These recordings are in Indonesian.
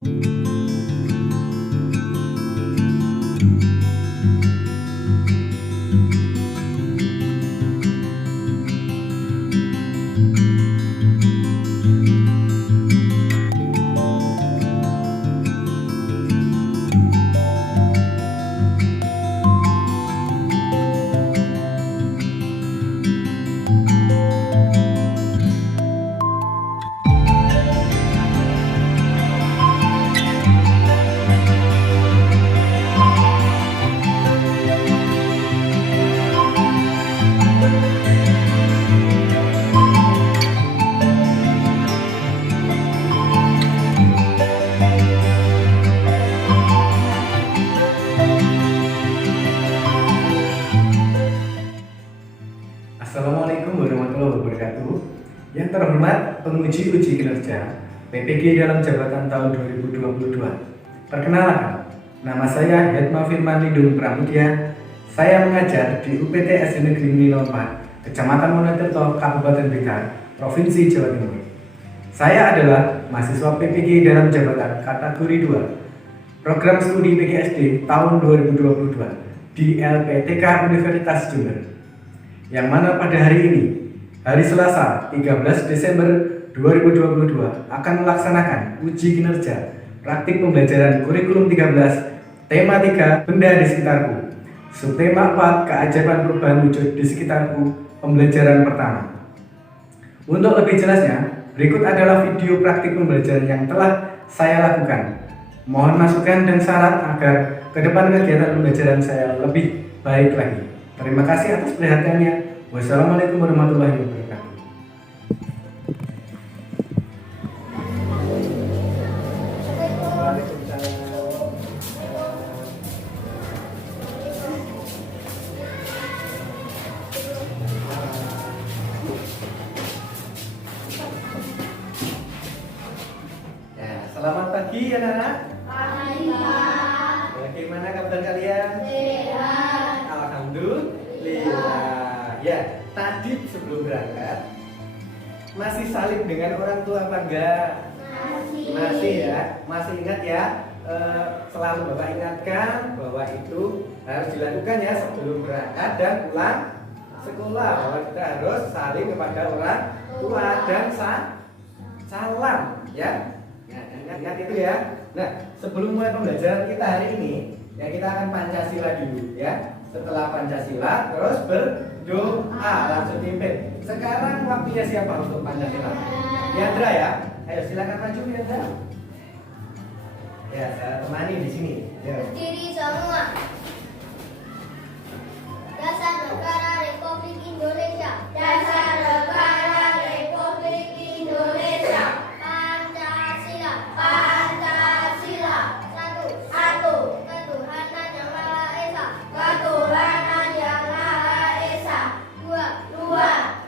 Assalamualaikum warahmatullahi wabarakatuh. Yang terhormat penguji uji kinerja PPG dalam jabatan tahun 2022. Perkenalkan, nama saya Hetma Firman Lindung Pramudia. Saya mengajar di UPT SD Negeri Nilompat, Kecamatan Monokerto, Kabupaten Blitar, Provinsi Jawa Timur. Saya adalah mahasiswa PPG dalam jabatan kategori 2 Program Studi PGSD tahun 2022 di LPTK Universitas Jember, yang mana pada hari ini, hari Selasa 13 Desember 2022 akan melaksanakan uji kinerja praktik pembelajaran kurikulum 13 tema 3 benda di sekitarku, subtema 4 keajaiban perubahan wujud di sekitarku, pembelajaran pertama. Untuk lebih jelasnya, berikut adalah video praktik pembelajaran yang telah saya lakukan. Mohon masukan dan saran agar ke depan kegiatan pembelajaran saya lebih baik lagi. Terima kasih atas perhatiannya. Wassalamualaikum warahmatullahi wabarakatuh. Ya, selamat pagi anak-anak. Bagaimana kabar kalian? Sehat. Alhamdulillah. Ya, tadi sebelum berangkat masih saling dengan orang tua apa enggak? Masih ya. Masih ingat ya? Selalu Bapak ingatkan bahwa itu harus dilakukan ya sebelum berangkat dan pulang sekolah, bahwa kita harus saling kepada orang tua dan salam ya. Ingat itu ya. Nah, sebelum mulai pembelajaran kita hari ini, ya kita akan Pancasila dulu ya. Setelah Pancasila terus berdoa, langsung pimpin. Sekarang waktunya siapa untuk Pancasila? Yandra ya. Ayo silakan maju Yandra. Ya, saya temani di sini. Ya. Berdiri semua. Dasar Negara Republik Indonesia. Dasar Negara Republik Indonesia. Pancasila. Pancasila. Satu. Ketuhanan yang Maha Esa. Ketuhanan yang Maha Esa. Dua.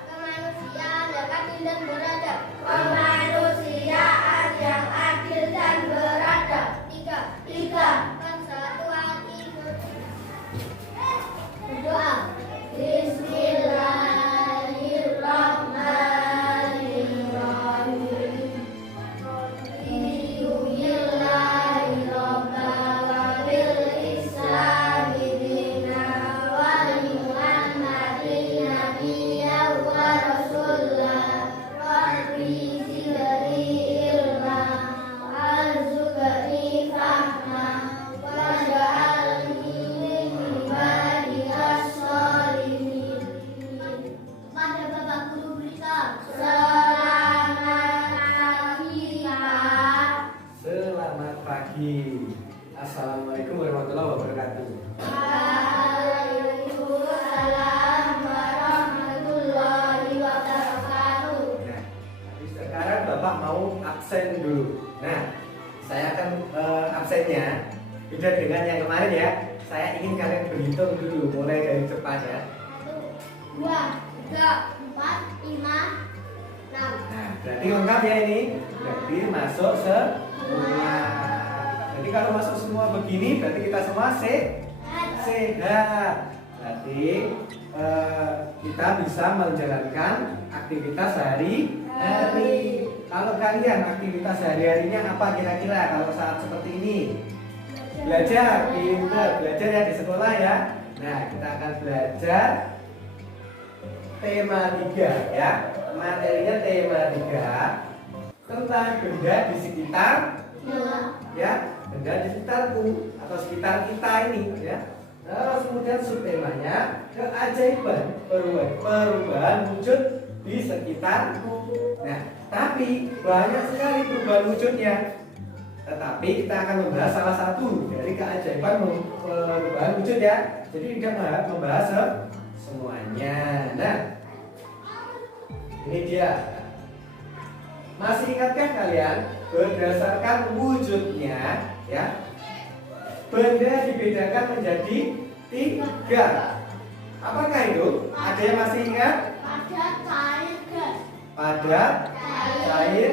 Kemanusiaan yang adil dan beradab. Kemanusiaan yang adil dan beradab. Tiga. Persatuan Indonesia. Berdoa. Bismillahirrahmanirrahim. Alhamdulillahirabbil islami dina wa Muhammadin nabiyyan wa rasulah. Rabbi zidni ilma warzuqni fahma waj'alni min ibadiyas sholihin. Kepada Bapak Guru Besar, selamat pagi Pak. Selamat pagi. Assalamualaikum warahmatullahi wabarakatuh. Waalaikumsalam warahmatullahi wabarakatuh. Nah, sekarang Bapak mau absen dulu. Nah, saya akan absennya beda dengan yang kemarin ya. Saya ingin kalian berhitung dulu, mulai dari depan ya. 1, 2, 3, 4, 5, 6. Nah, berarti lengkap ya ini. Berarti masuk semua. Jadi kalau masuk semua begini, berarti kita semua sehat. Berarti kita bisa menjalankan aktivitas hari-hari. Kalau kalian aktivitas sehari-harinya apa kira-kira kalau saat seperti ini? Belajar, pintar, belajar ya di sekolah ya. Nah, kita akan belajar tema 3 ya. Materinya tema 3 tentang benda di sekitar ya, benda di sekitarku atau sekitar kita ini ya. Terus kemudian subtemanya keajaiban perubahan wujud di sekitarku. Nah, tapi banyak sekali perubahan wujudnya. Tetapi kita akan membahas salah satu dari keajaiban perubahan wujud ya. Jadi tidak membahas semuanya. Nah, ini dia. Masih ingatkah kalian berdasarkan wujudnya ya? Benda dibedakan menjadi 3. Apakah itu? Ada yang masih ingat? Pada cair gas. Pada cair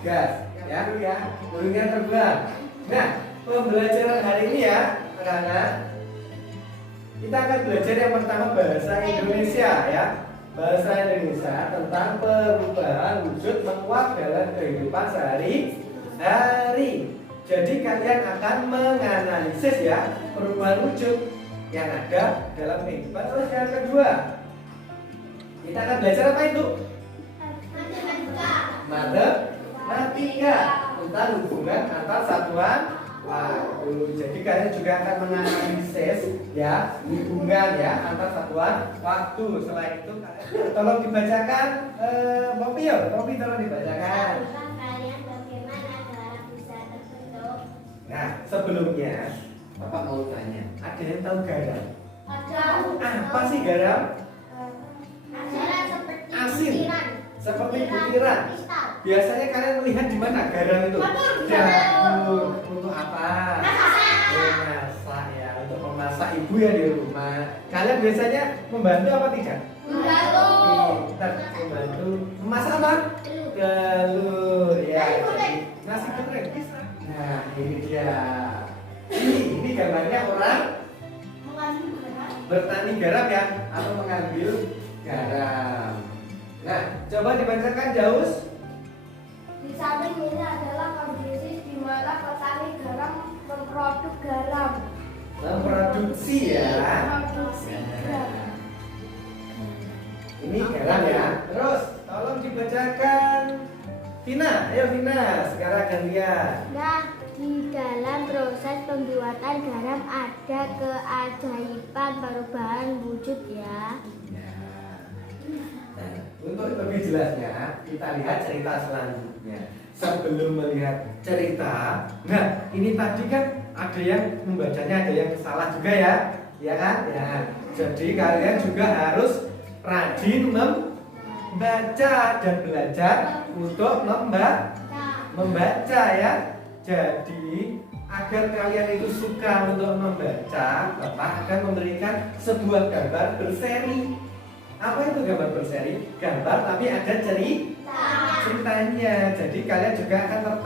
gas. Ya, burungnya terbang. Nah, pembelajaran hari ini ya, anak-anak, kita akan belajar yang pertama bahasa Indonesia ya. Bahasa Indonesia tentang perubahan wujud menguap dalam kehidupan sehari-hari. Jadi kalian akan menganalisis ya perubahan wujud yang ada dalam kehidupan. Terus yang kedua, kita akan belajar apa itu? Matematika tentang hubungan antar satuan waktu. Jadi kalian juga akan menganalisis ya hubungan ya antar satuan waktu. Selain itu tolong dibacakan Popi tolong dibacakan. Kalian bagaimana garam bisa terbentuk? Nah, sebelumnya Bapak mau tanya, ada yang tahu garam? Apa sih garam? Garam seperti Asin. butiran. Seperti butiran. Kristal. Biasanya kalian melihat di mana garam itu? Dapur. Untuk apa? Memasak ya, untuk memasak ibu ya di rumah. Kalian biasanya membantu apa tidak? Membantu. Pintar, membantu. Memasak apa? Telur ya. Jadi nasi goreng bisa. Nah, ini dia. Ini gambarnya orang Mengandung garam. bertani garam ya, atau mengambil garam. Nah, coba dibacakan Jaus. Di samping ini adalah kondisi di mana petani garam memproduksi garam. Memproduksi ya. Memproduksi garam. Ini garam ya. Terus tolong dibacakan Vina. Ayo Vina, sekarang gantian. Nah, di dalam proses pembuatan garam ada keajaiban perubahan wujud ya. Nah, untuk lebih jelasnya kita lihat cerita selanjutnya. Sebelum melihat cerita, nah ini tadi kan ada yang membacanya, ada yang salah juga ya, ya kan? Ya. Jadi kalian juga harus rajin membaca dan belajar untuk membaca ya. Jadi agar kalian itu suka untuk membaca, Bapak akan memberikan sebuah gambar berseri. Apa itu gambar berseri? Gambar tapi ada ceritanya. Jadi kalian juga akan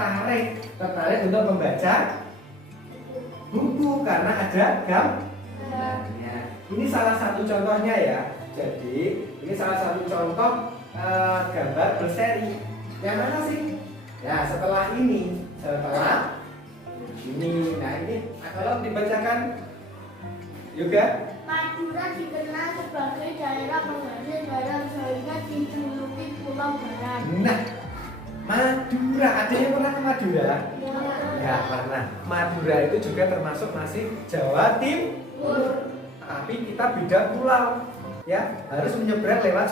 tertarik untuk membaca buku karena ada gambarnya. Ini salah satu contohnya ya. Jadi ini salah satu contoh gambar berseri. Yang mana sih? Ya setelah ini. Nah ini tolong dibacakan juga. Madura dikenal sebagai daerah penghasil garam sehingga dijuluki Pulau Garam. Nah, Madura, ada yang pernah ke Madura? Ya. Pernah. Madura itu juga termasuk masih Jawa Timur. Tapi kita beda pulau, ya harus menyeberang lewat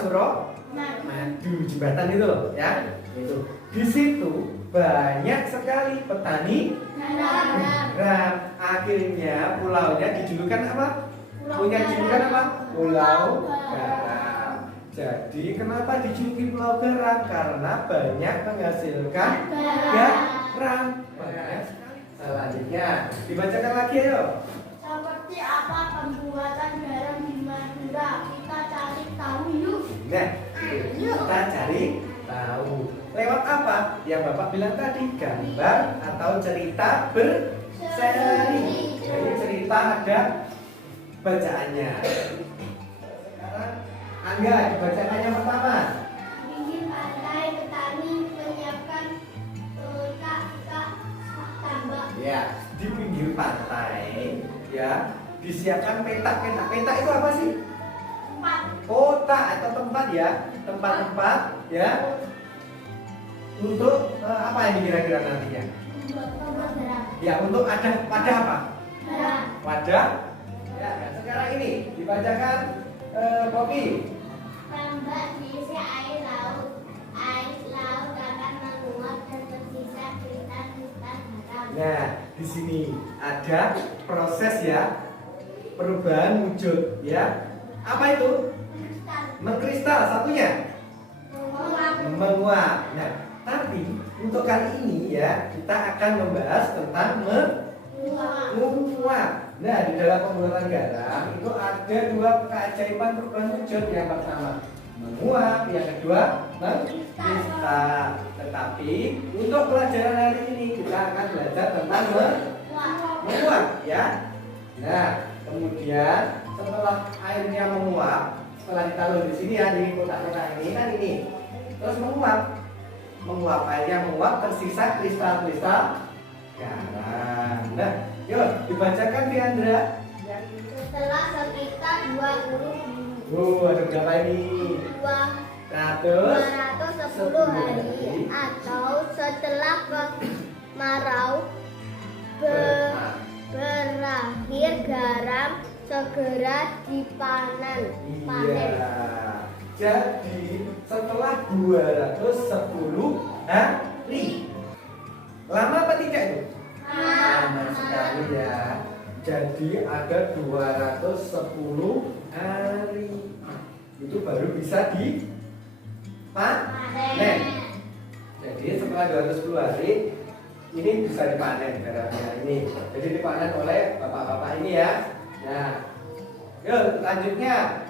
Madu jembatan itu loh, ya. Itu. Di situ banyak sekali petani garam. Akhirnya pulaunya dijulukan apa? Punya julukan apa? Pulau Garam. Jadi kenapa dijuluki Pulau Garam? Karena banyak menghasilkan garam. Banyak sekali. Selanjutnya dibacakan lagi ayo. Seperti apa pembuatan garam di Madura? Kita cari tahu yuk. Nah, kita cari tahu. Lewat apa? Yang Bapak bilang tadi, gambar atau cerita berseri. Jadi cerita ada bacaannya. Sekarang Angga dibacakan yang pertama. Pinggir pantai petani menyiapkan tambak. Ya, di pinggir pantai ya disiapkan petak. Petak itu apa sih? Tempat. Kota atau tempat ya, tempat-tempat ya untuk apa yang kira-kira nantinya? Tempat garam. Ya, untuk ada wadah apa? Garam. Wadah. Ya, nah, sekarang ini dibacakan Poppy. Tambak diisi air laut. Air laut akan menguap dan tersisa kristal-kristal garam. Nah, di sini ada proses ya perubahan wujud ya. Apa itu? Kristal. Mengkristal satunya. Menguap. Menguap. Nah, tapi untuk kali ini ya kita akan membahas tentang menguap. Nah, di dalam pembuatan garam itu ada dua keajaiban perubahan wujud. Yang pertama menguap, yang kedua mengkristal. Tetapi untuk pelajaran hari ini kita akan belajar tentang menguap ya. Nah, kemudian setelah airnya menguap, setelah ditaruh di sini ya di kotak-kotak ini kan ini, terus menguap airnya menguap, tersisa kristal-kristal garam. Nah, yuk dibacakan Fiandra. Setelah sekitar 20 Ada berapa ini? 210 hari atau setelah kemarau berakhir, garam segera dipanen. Iya. Jadi setelah 210 hari. Lama apa tidak itu? Lama sekali ya. Jadi ada 210 hari. Itu baru bisa dipanen. Jadi setelah 210 hari ini bisa dipanen garamnya ini. Jadi dipanen oleh bapak-bapak ini ya. Nah, yuk lanjutnya.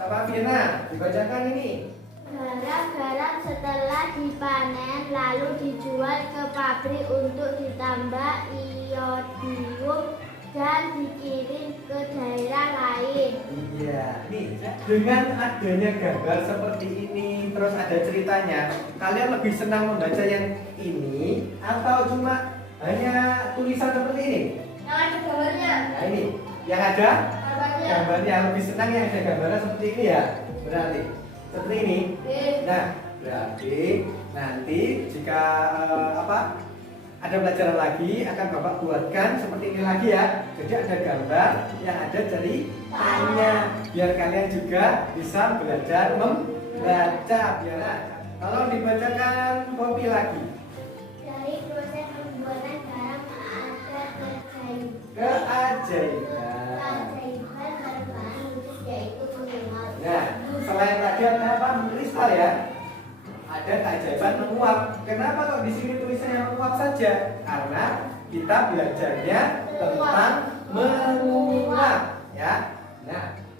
Sama Fiena, dibacakan ini. Garam-garam setelah dipanen lalu dijual ke pabrik untuk ditambah iodium dan dikirim ke daerah lain. Iya, nih dengan adanya gambar seperti ini, terus ada ceritanya, kalian lebih senang membaca yang ini atau cuma hanya tulisan seperti ini? Yang ada gambarnya. Nah ini, yang ada Gambarnya. gambarnya, lebih senang yang ada gambarnya seperti ini ya, berarti seperti ini. Nah, berarti nanti jika ada pelajaran lagi akan Bapak buatkan seperti ini lagi ya. Jadi ada gambar yang ada ceritanya biar kalian juga bisa belajar membaca. Biar kalau dibacakan Poppy lagi. Dari proses pembuatan garam ada Keajaiban. keajaiban berbahan khusus yaitu menguap. Nah, selain tadi ada apa? Mengkristal ya. Ada keajaiban menguap. Kenapa kok di sini tulisannya menguap saja? Karena kita belajarnya tentang menguap, ya.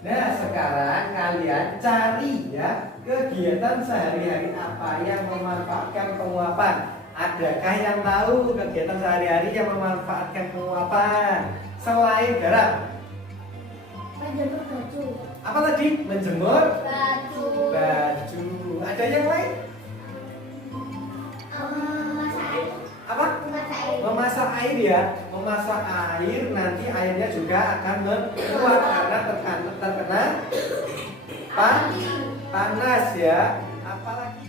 Nah sekarang kalian cari ya kegiatan sehari-hari apa yang memanfaatkan penguapan. Adakah yang tahu kegiatan sehari-hari yang memanfaatkan penguapan selain garam? Menjemur baju. Apa tadi? Menjemur Baju. baju. Ada yang lain? Memasak air. Apa? Memasak air. Memasak air ya. Memasak air nanti airnya juga akan menguap karena terkena panas ya. Apalagi?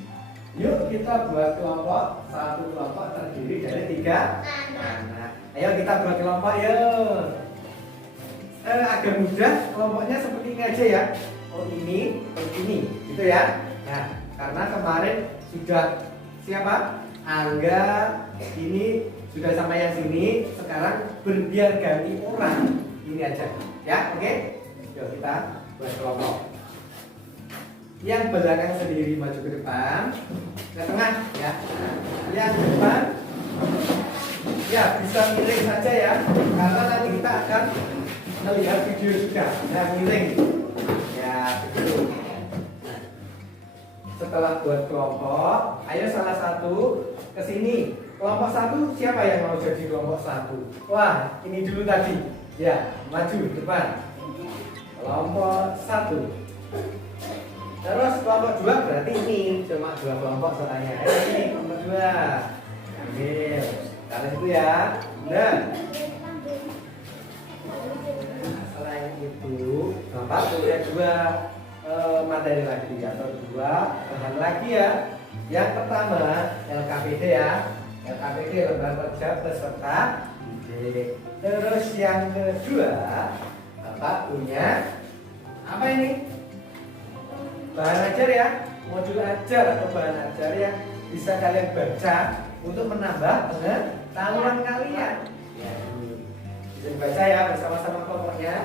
Yuk kita buat kelompok. Satu kelompok terdiri dari 3 anak. Ayo kita buat kelompok yuk. Agak mudah kelompoknya seperti ini aja ya. Oh ini, gitu ya. Nah karena kemarin sudah siapa? Angga ini sudah sama yang sini. Sekarang berbiar ganti orang. Ini aja ya, oke? Yuk kita buat kelompok. Yang belakang sendiri maju ke depan, ke tengah ya. Yang depan ya bisa miring saja ya, karena nanti kita akan melihat video juga. Nah miring ya begitu. Setelah buat kelompok, ayo salah satu ke sini. Kelompok 1 siapa yang mau jadi kelompok 1? Wah, ini dulu tadi. Ya, maju depan. Kelompok 1. Terus kelompok 2 berarti ini cuma 2 kelompok soalnya. Ayo sini kelompok 2. Ambil. Kalian itu ya. Nah, selain itu Bapak punya dua materi lagi atau dua bahan lagi ya. Yang pertama LKPD ya, LKPD lembar kerja peserta didik. Terus yang kedua Bapak punya apa ini? Bahan ajar ya, modul ajar atau bahan ajar yang bisa kalian baca untuk menambah pengetahuan kalian. Ya, bisa dibaca ya bersama-sama kelompoknya.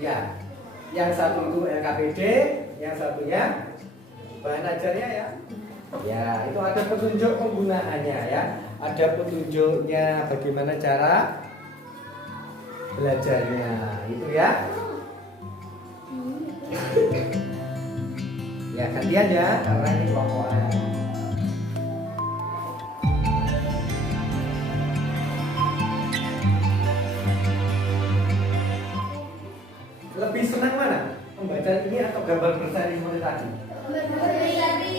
Ya, yang satu itu LKPD, yang satunya bahan ajarnya ya. Ya, itu ada petunjuk penggunaannya ya. Ada petunjuknya bagaimana cara belajarnya, itu ya. Ya, gantian ya, karena ini kelompokan. Lebih senang mana? Pembacaan ini atau gambar berseri seperti tadi?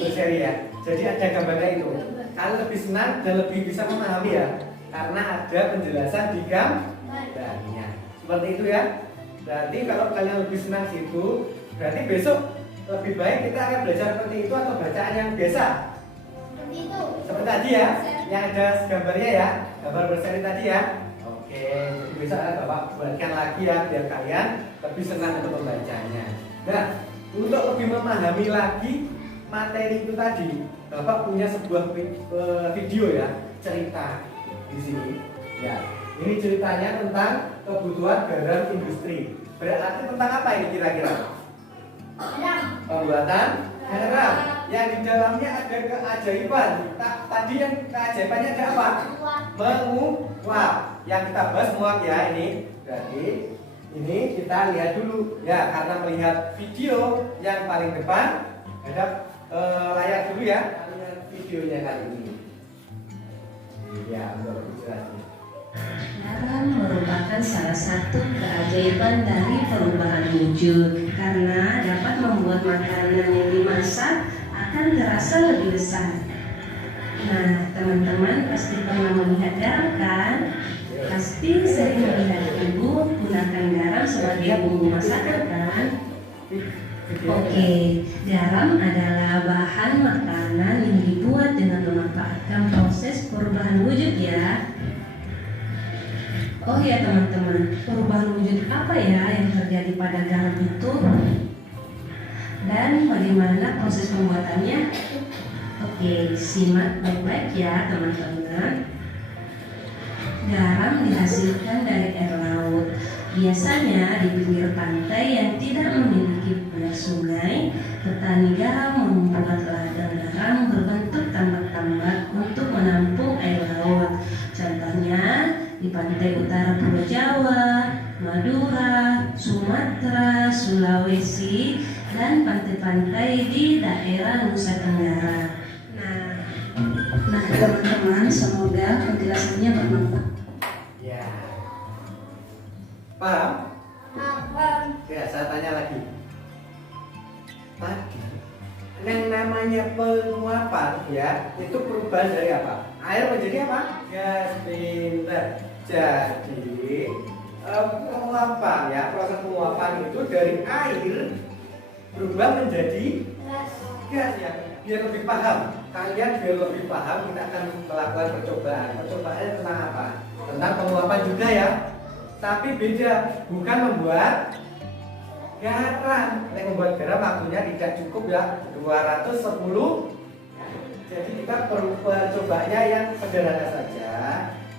Berseri ya. Jadi ada gambarnya itu. Kalian lebih senang dan lebih bisa memahami ya, karena ada penjelasan di gambarnya. Seperti itu ya. Berarti kalau kalian lebih senang situ, berarti besok lebih baik kita akan belajar seperti itu atau bacaan yang biasa. Seperti tadi ya, yang ada gambarnya ya, gambar berseri tadi ya. Oke, jadi besok Bapak buatkan lagi ya biar kalian lebih senang untuk membacanya. Nah, untuk lebih memahami lagi materi itu tadi, Bapak punya sebuah video ya, cerita di sini. Ya, ini ceritanya tentang kebutuhan garam industri. Berarti tentang apa ini kira-kira? Pembuatan garam. Yang di dalamnya ada keajaiban. Tadi yang keajaibannya ada apa? Menguap. Yang kita bahas menguap ya ini. Berarti ini kita lihat dulu ya, karena melihat video yang paling depan ada layar dulu ya, lihat videonya kali ini. Ya, untuk jelasnya. Garam merupakan salah satu keajaiban dari perubahan wujud karena dapat membuat makanan yang dimasak akan terasa lebih besar. Nah, teman-teman pasti pernah melihat garam kan? Pasti sering melihat ibu gunakan garam sebagai bumbu masakan kan? Oke, garam adalah bahan makanan yang dibuat dengan memanfaatkan proses perubahan wujud ya. Oh ya teman-teman, perubahan wujud apa ya yang terjadi pada garam itu? Dan bagaimana proses pembuatannya? Oke, simak baik-baik ya teman-teman. Garam dihasilkan dari air laut. Biasanya di pinggir pantai yang tidak memiliki banyak sungai, petani garam membuat ladang garam berbentuk tambak-tambak untuk menampung air laut. Contohnya di pantai utara Pulau Jawa, Madura, Sumatera, Sulawesi, dan pantai-pantai di daerah Nusa Tenggara. Nah teman-teman, semoga penjelasannya bermanfaat. Ya. Paham? Ya, saya tanya lagi. Tadi yang namanya penguapan ya, itu perubahan dari apa? Air menjadi apa? Gas. Pinter. Jadi penguapan ya, proses penguapan itu dari air berubah menjadi gas ya. Biar lebih paham, kalian biar lebih paham, kita akan melakukan percobaan. Percobaannya tentang apa? Tentang penguapan juga ya. Tapi beda, bukan membuat garam. Yang membuat garam waktunya tidak cukup ya, 210. Jadi kita perlu percobaannya yang sederhana saja,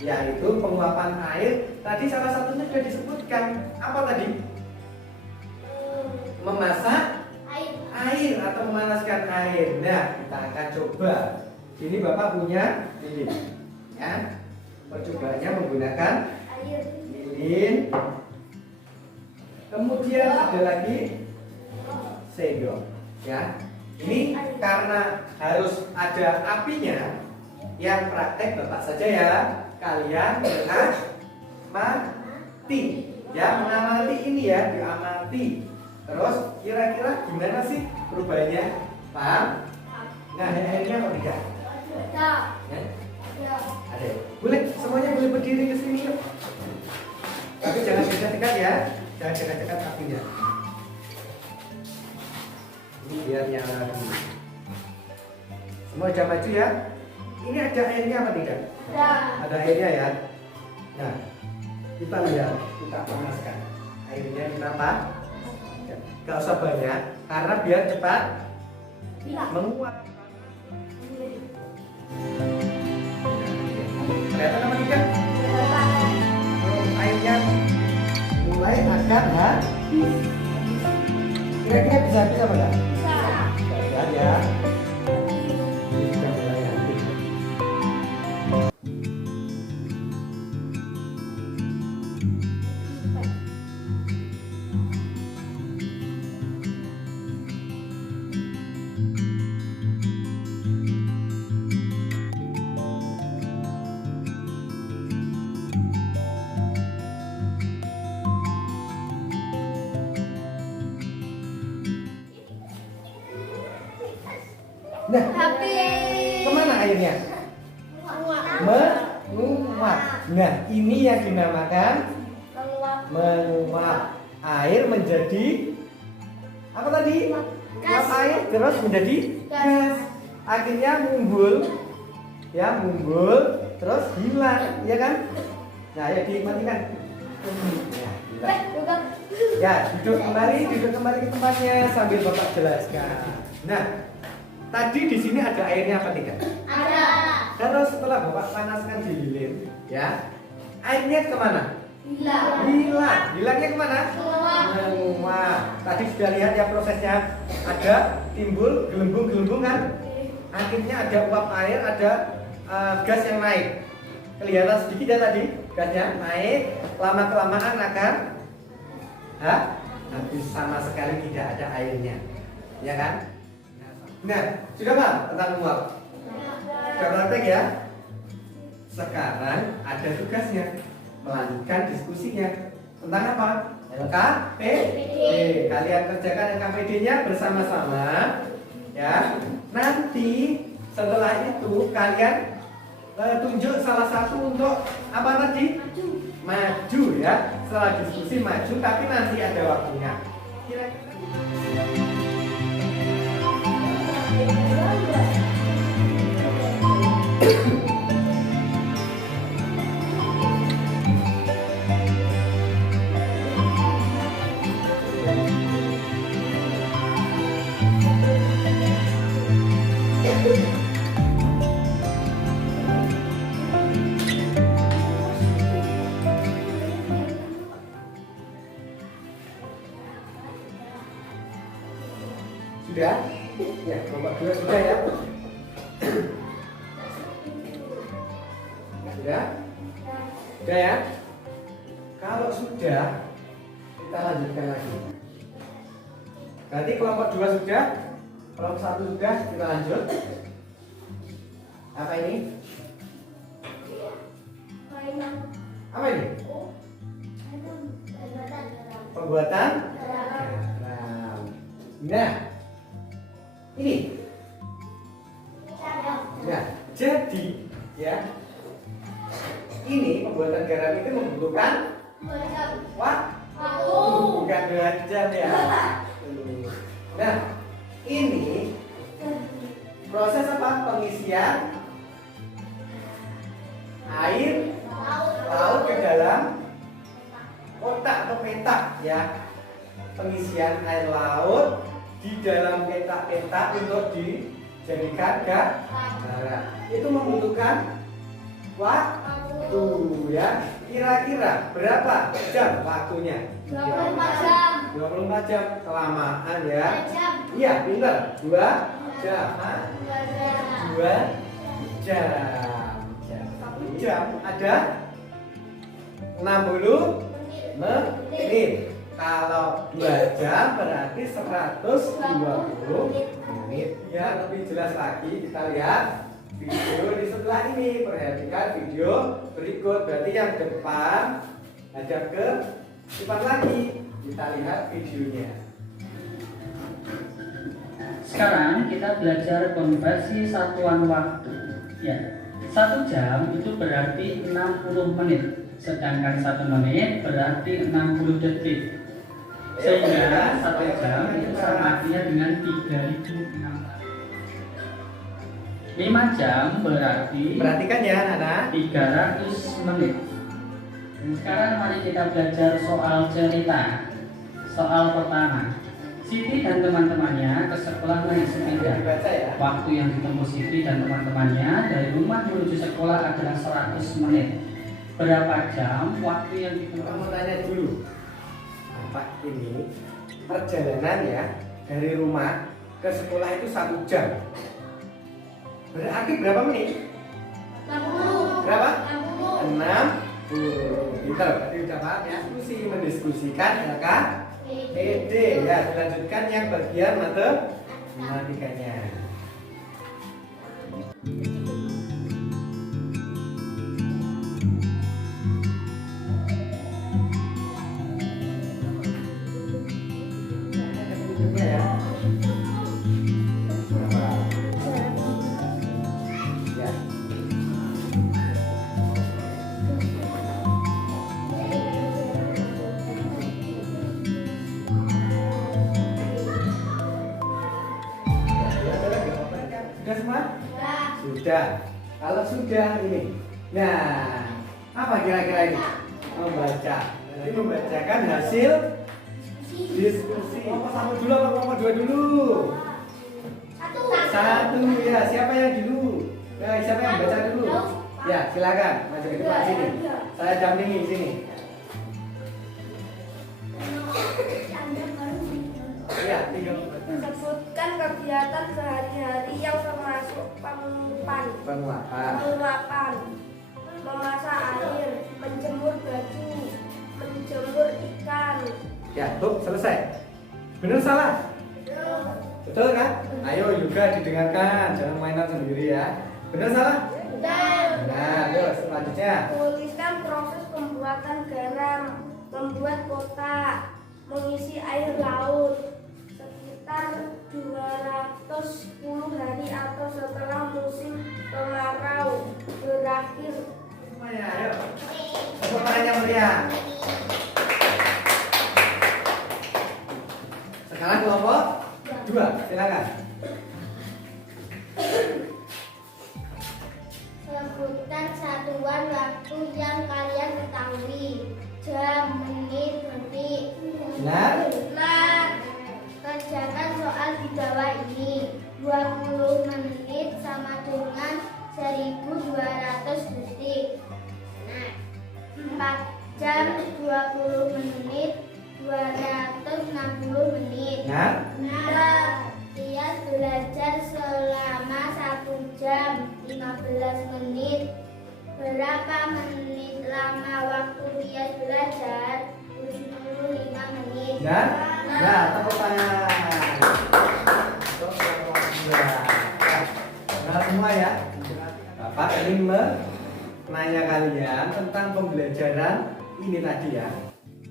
yaitu penguapan air. Tadi salah satunya sudah disebutkan. Apa tadi? Memasak air atau memanaskan air. Nah, kita akan coba. Ini Bapak punya lilin, ya. Percobaannya menggunakan lilin. Kemudian ada lagi sendok, ya. Ini karena harus ada apinya. Yang praktek Bapak saja ya. Kalian mengamati, ya, mengamati ini ya, diamati. Terus kira-kira gimana sih perubahannya? Paham? Nah, airnya apa tidak? Ada. Ya? Ada. Ada. Boleh, semuanya boleh berdiri ke sini yuk. Tapi jangan dekat-dekat ya. Jangan dekat-dekat apinya. Ini biar nyala dulu. Semua sudah maju ya. Ini ada airnya apa tidak? Ada. Ada airnya ya. Nah, kita lihat, kita panaskan. Airnya kenapa? Gak usah banyak, karena biar cepat menguap. Kelihatan apa tidak? Airnya mulai akan habis. Kira-kira bisa habis apa enggak? Bisa. Mudah-mudahan ya. Ini sudah mulai habis. Nah, Habis. kemana airnya? Menguap. Menguap. Nah, ini yang dinamakan Menguap. menguap. Air menjadi apa tadi? Gas. Uap air terus menjadi gas. Akhirnya mumbul, ya mumbul, terus hilang, ya kan? Nah, ya dimatikan. Ya, hilang. Bukan. Ya, duduk kembali ke tempatnya sambil Bapak jelaskan. Nah, tadi di sini ada airnya apa tidak? Ada. Terus setelah Bapak panaskan di lilin, ya, airnya kemana? Hilang. Hilang. Hilangnya kemana? Menguap. Menguap. Tadi sudah lihat ya prosesnya. Ada timbul gelembung-gelembung kan? Akhirnya ada uap air, ada gas yang naik. Kelihatan sedikit ya tadi, gasnya naik. Lama-kelamaan akan habis, sama sekali tidak ada airnya, ya kan? Nah, sudah Pak tentang uap? Sudah praktek ya? Sekarang ada tugasnya, melanjutkan diskusinya tentang apa? LKPD. Kalian kerjakan LKPD-nya bersama-sama, ya. Nanti setelah itu kalian tunjuk salah satu untuk apa tadi? Maju ya. Setelah diskusi maju, tapi nanti ada waktunya. Kira-kira sudah? Ya, nomor 2 sudah ya. Sudah? Sudah ya? Kalau sudah, kita lanjutkan lagi. Berarti kelompok 2 sudah, kelompok 1 sudah, kita lanjut. Apa ini? Apa ini? Pembuatan garam. Nah, ini. Nah, jadi ya, ini pembuatan garam itu membutuhkan waktu, bukan 2 jam ya. Nah, ini proses apa? Pengisian air laut ke dalam kotak atau petak ya. Pengisian air laut di dalam petak-petak untuk dijadikan garam. Itu membutuhkan waktu ya. Kira-kira berapa jam waktunya? 24 jam. 24 jam, kelamaan ya. 2 jam. Iya, pintar. 2 jam. 2 jam. 1 jam ada 60 menit. Kalau 2 jam berarti 120 menit. Ya, lebih jelas lagi kita lihat video di sebelah ini. Perhatikan video berikut. Berarti yang depan hadap ke depan lagi. Kita lihat videonya. Sekarang kita belajar konversi satuan waktu. Ya, 1 jam itu berarti 60 menit, sedangkan 1 menit berarti 60 detik. Sehingga 1 jam itu sama artinya dengan 3.600. 5 jam berarti Perhatikan ya anak-anak. 300 menit. Sekarang mari kita belajar soal cerita. Soal pertama, Siti dan teman-temannya ke sekolah naik sepeda. Dibaca ya. Waktu yang ditempuh Siti dan teman-temannya dari rumah menuju sekolah adalah 100 menit. Berapa jam waktu yang ditempuh? Kamu tanya dulu. Apa ini perjalanan ya dari rumah ke sekolah itu 1 jam. Berarti berapa menit? 60. Berapa? 60. 60. Pintar, berarti udah paham ya. Diskusi, mendiskusikan ya kan? PD. Ya, dilanjutkan yang bagian matematikanya. Ya. Ya. Sudah semua? Sudah. Kalau sudah ini. Nah, apa kira-kira ini? Membaca. Jadi membacakan hasil diskusi. Kelompok satu dulu apa kelompok 2 dulu? Satu ya. Siapa yang dulu? Nah, siapa yang baca dulu? Ya, silakan. Maju ke depan sini. Saya dampingi sini. Ya, 3. Sebutkan kegiatan sehari-hari yang termasuk penguapan, memasak air, menjemur baju, menjemur ikan. Ya, tuh selesai. Benar salah? Betul kan? Ayo juga didengarkan, jangan mainan sendiri ya. Benar salah? Nah, terus selanjutnya. Tuliskan proses pembuatan garam, membuat kotak, mengisi air laut. Sekitar 210 hari atau setelah musim kemarau berakhir. Semuanya, ayo. Tepuk tangan yang meriah. Sekarang kelompok 2, silakan. Sebutkan satuan waktu yang kalian ketahui. Jam, menit, detik. Benar? Benar. Kerjakan soal di bawah ini. 20 menit sama dengan 1200 detik. Nah, 4 jam 20 menit 260 menit. Benar? Benar. Tias belajar selama 1 jam 15 menit. Berapa menit lama waktu Tias belajar? 75 menit. Benar? Nah, tepuk tangan. Untuk kelompok 2. Nah, semua ya. Bapak ingin menanya kalian tentang pembelajaran ini tadi ya.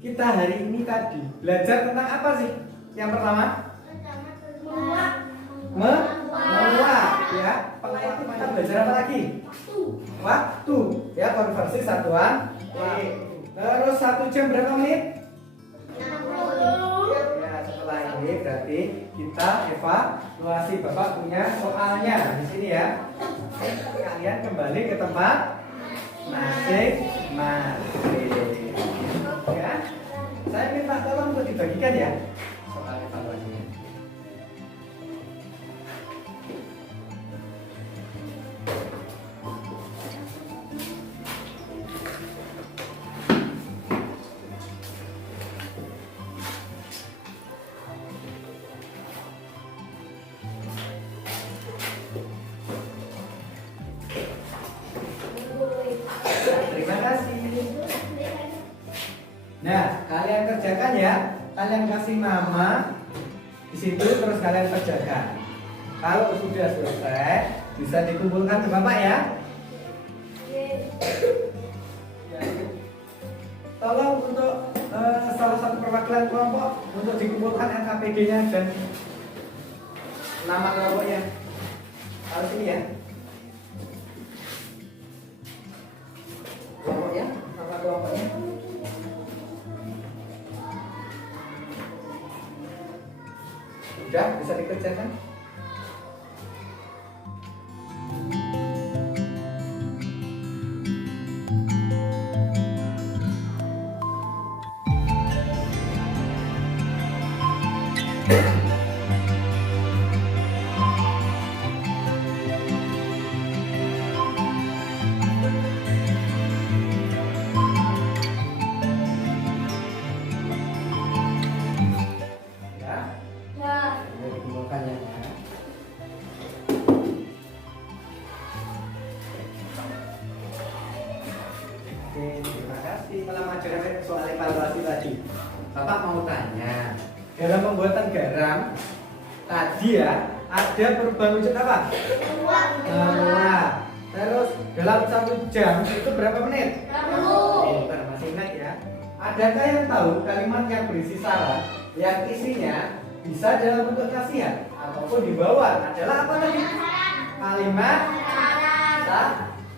Kita hari ini tadi belajar tentang apa sih? Yang pertama? Menguap ya. Penguap kita belajar apa lagi? Waktu ya, konversi satuan waktu. Terus 1 jam berapa menit? 60. Ya, setelah ini berarti kita evaluasi. Bapak punya soalnya di sini ya. Kalian kembali ke tempat masing-masing. Ya. Saya minta tolong untuk dibagikan ya soal evaluasinya. Terima kasih. Nah, kalian kerjakan ya. Kalian kasih nama di situ, terus kalian kerjakan. Kalau sudah selesai, bisa dikumpulkan ke Bapak ya. Tolong untuk salah satu perwakilan kelompok untuk dikumpulkan LKPD-nya dan nama kelompoknya. Harus ini ya. Kelompoknya, nama kelompoknya. Udah, bisa dikerjakan? Ya, Ya. ini dikumpulkan ya. Oke, terima kasih telah mengajarkan soal evaluasi tadi. Bapak mau tanya, dalam pembuatan garam tadi ya ada perubahan wujud apa? Nah, terus dalam 1 jam itu berapa menit? Pintar, masih ingat ya. Adakah yang tahu kalimat yang berisi syarat yang isinya bisa dalam bentuk nasihat ataupun di bawah adalah apa tadi? Kalimat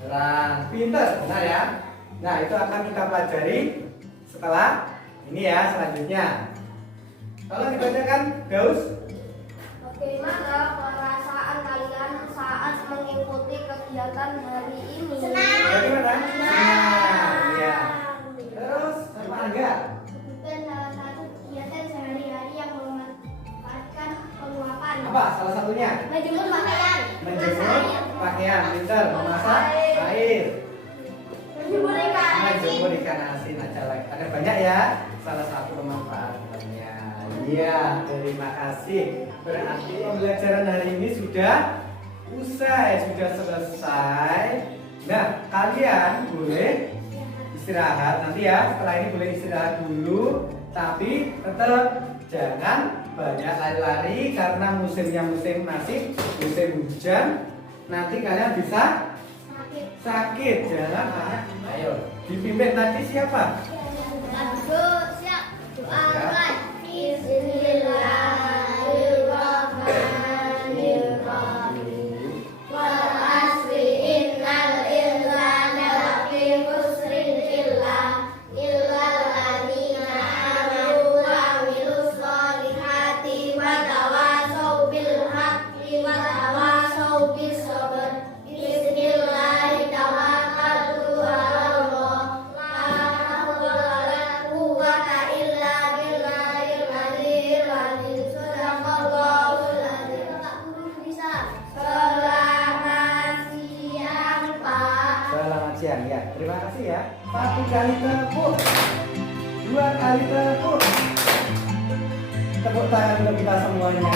saran. Pintar, benar ya. Nah, itu akan kita pelajari setelah ini ya selanjutnya. Tolong dibacakan, Gaus. Bagaimana perasaan kalian saat mengikuti kegiatan hari ini? Bagaimana? Senang. Ya. Terus sama Angga. Bukan salah satu kegiatan sehari-hari yang memanfaatkan penguapan. Apa salah satunya? Menjemur pakaian. Menjemur pakaian, pintar, memasak air, Menjemur ikan. menjemur ikan asin aja lagi. Ada banyak ya. Salah satu pemanfaatannya. Iya, terima kasih. Berarti pembelajaran hari ini sudah usai, sudah selesai. Nah, kalian boleh istirahat nanti ya. Setelah ini boleh istirahat dulu, tapi tetap jangan banyak lari-lari karena musimnya masih musim hujan. Nanti kalian bisa sakit. Jangan ayo. Dipimpin tadi siapa? Siap. Doakan. Bismillahirrahmanirrahim. Wal asri innal insana lafi khusrin illa alladzina amanu wa amilus solihati wa tawasau bil haqqi wa tawasau bis sabr. Bismillahi tawakkaltu 'alallah. La hawla wa la quwwata illa billahil aliyyil azim. Sadaqallahul azim. Tak huruf bisa. Selamat siang, Pak. Selamat siang ya. Terima kasih ya. 1 kali tepuk. 2 kali tepuk. Tepuk tangan untuk kita semuanya.